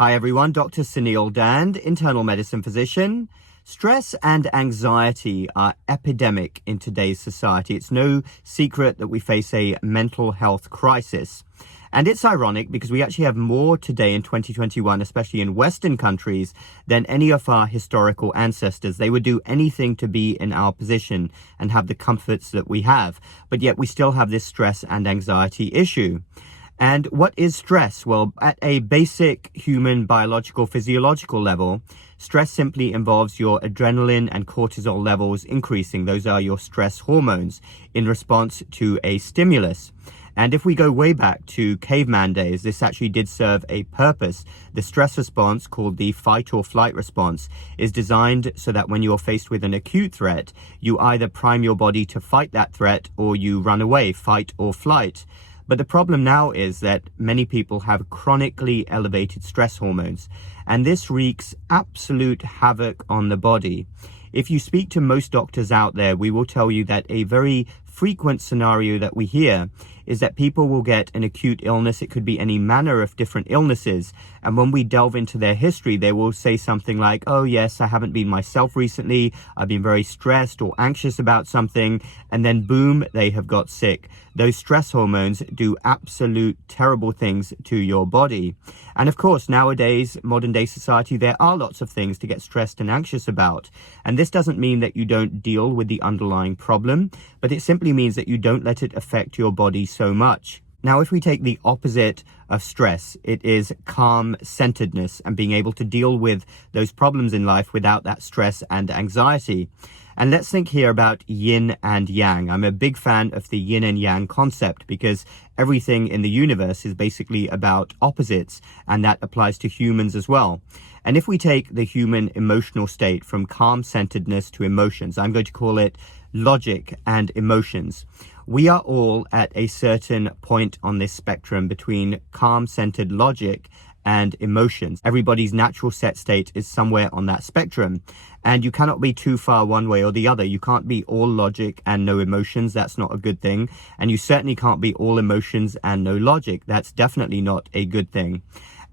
Hi everyone, Dr. Suneel Dhand, internal medicine physician. Stress and anxiety are epidemic in today's society. It's no secret that we face a mental health crisis. And it's ironic because we actually have more today in 2021, especially in Western countries, than any of our historical ancestors. They would do anything to be in our position and have the comforts that we have. But yet we still have this stress and anxiety issue. And what is stress? Well, at a basic human biological physiological level, stress simply involves your adrenaline and cortisol levels increasing. Those are your stress hormones in response to a stimulus. And if we go way back to caveman days, this actually did serve a purpose. The stress response, called the fight or flight response, is designed so that when you're faced with an acute threat, you either prime your body to fight that threat or you run away, fight or flight. But the problem now is that many people have chronically elevated stress hormones, and this wreaks absolute havoc on the body. If you speak to most doctors out there, we will tell you that a very frequent scenario that we hear is that people will get an acute illness. It could be any manner of different illnesses. And when we delve into their history, they will say something like, oh yes, I haven't been myself recently. I've been very stressed or anxious about something. And then boom, they have got sick. Those stress hormones do absolute terrible things to your body. And of course, nowadays, modern day society, there are lots of things to get stressed and anxious about. And this doesn't mean that you don't deal with the underlying problem, but it simply means that you don't let it affect your body so much. Now, if we take the opposite of stress, it is calm centeredness and being able to deal with those problems in life without that stress and anxiety. And let's think here about yin and yang. I'm a big fan of the yin and yang concept because everything in the universe is basically about opposites, and that applies to humans as well. And if we take the human emotional state from calm centeredness to emotions, I'm going to call it logic and emotions. We are all at a certain point on this spectrum between calm-centered logic and emotions. Everybody's natural set state is somewhere on that spectrum, and you cannot be too far one way or the other. You can't be all logic and no emotions. That's not a good thing. And you certainly can't be all emotions and no logic. That's definitely not a good thing.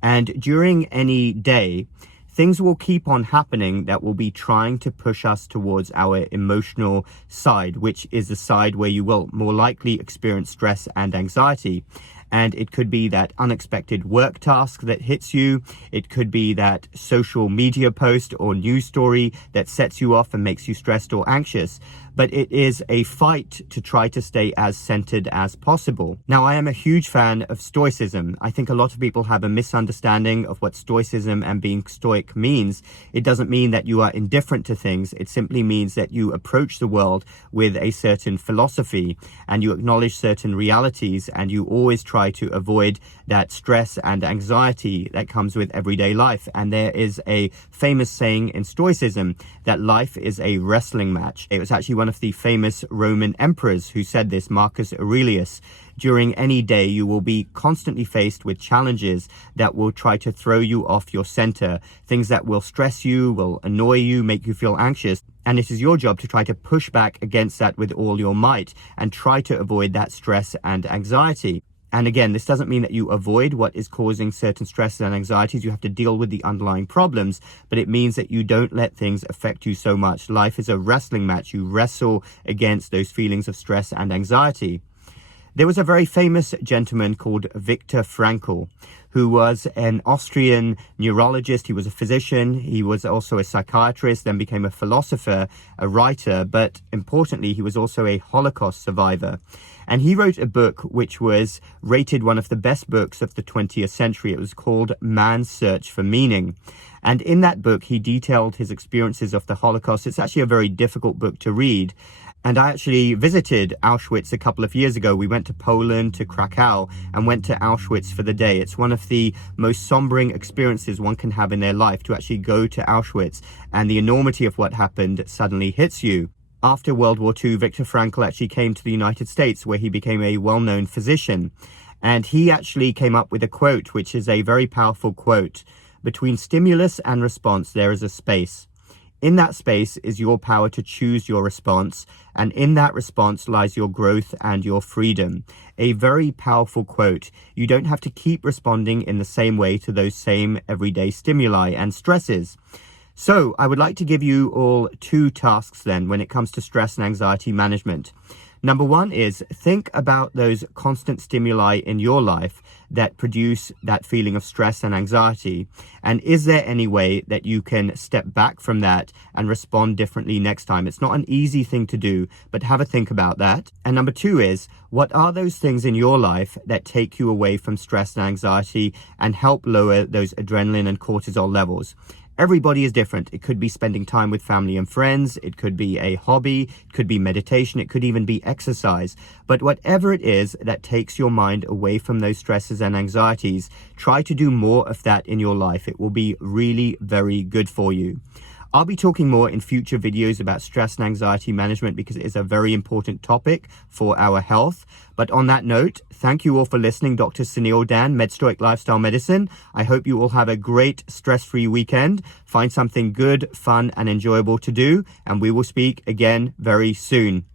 And during any day, things will keep on happening that will be trying to push us towards our emotional side, which is the side where you will more likely experience stress and anxiety. And it could be that unexpected work task that hits you. It could be that social media post or news story that sets you off and makes you stressed or anxious. But it is a fight to try to stay as centered as possible. Now, I am a huge fan of stoicism. I think a lot of people have a misunderstanding of what stoicism and being stoic means. It doesn't mean that you are indifferent to things. It simply means that you approach the world with a certain philosophy and you acknowledge certain realities, and you always try to avoid that stress and anxiety that comes with everyday life. And there is a famous saying in stoicism that life is a wrestling match. It was actually one of the famous Roman emperors who said this, Marcus Aurelius. During any day, you will be constantly faced with challenges that will try to throw you off your center, things that will stress you, will annoy you, make you feel anxious. And it is your job to try to push back against that with all your might and try to avoid that stress and anxiety. And again, this doesn't mean that you avoid what is causing certain stresses and anxieties. You have to deal with the underlying problems, but it means that you don't let things affect you so much. Life is a wrestling match. You wrestle against those feelings of stress and anxiety. There was a very famous gentleman called Viktor Frankl, who was an Austrian neurologist. He was a physician. He was also a psychiatrist, then became a philosopher, a writer, but importantly, he was also a Holocaust survivor. And he wrote a book which was rated one of the best books of the 20th century. It was called Man's Search for Meaning. And in that book, he detailed his experiences of the Holocaust. It's actually a very difficult book to read. And I actually visited Auschwitz a couple of years ago. We went to Poland, to Krakow, and went to Auschwitz for the day. It's one of the most sombering experiences one can have in their life, to actually go to Auschwitz, and the enormity of what happened suddenly hits you. After World War II, Viktor Frankl actually came to the United States, where he became a well-known physician. And he actually came up with a quote, which is a very powerful quote. Between stimulus and response, there is a space. In that space is your power to choose your response, and in that response lies your growth and your freedom. A very powerful quote. You don't have to keep responding in the same way to those same everyday stimuli and stresses. So I would like to give you all 2 tasks then when it comes to stress and anxiety management. Number 1 is think about those constant stimuli in your life that produce that feeling of stress and anxiety. And is there any way that you can step back from that and respond differently next time? It's not an easy thing to do, but have a think about that. And number 2 is, what are those things in your life that take you away from stress and anxiety and help lower those adrenaline and cortisol levels? Everybody is different. It could be spending time with family and friends. It could be a hobby. It could be meditation. It could even be exercise. But whatever it is that takes your mind away from those stresses and anxieties, try to do more of that in your life. It will be really very good for you. I'll be talking more in future videos about stress and anxiety management because it is a very important topic for our health. But on that note, thank you all for listening. Dr. Suneel Dhand, Stoic Lifestyle Medicine. I hope you all have a great stress-free weekend. Find something good, fun, and enjoyable to do. And we will speak again very soon.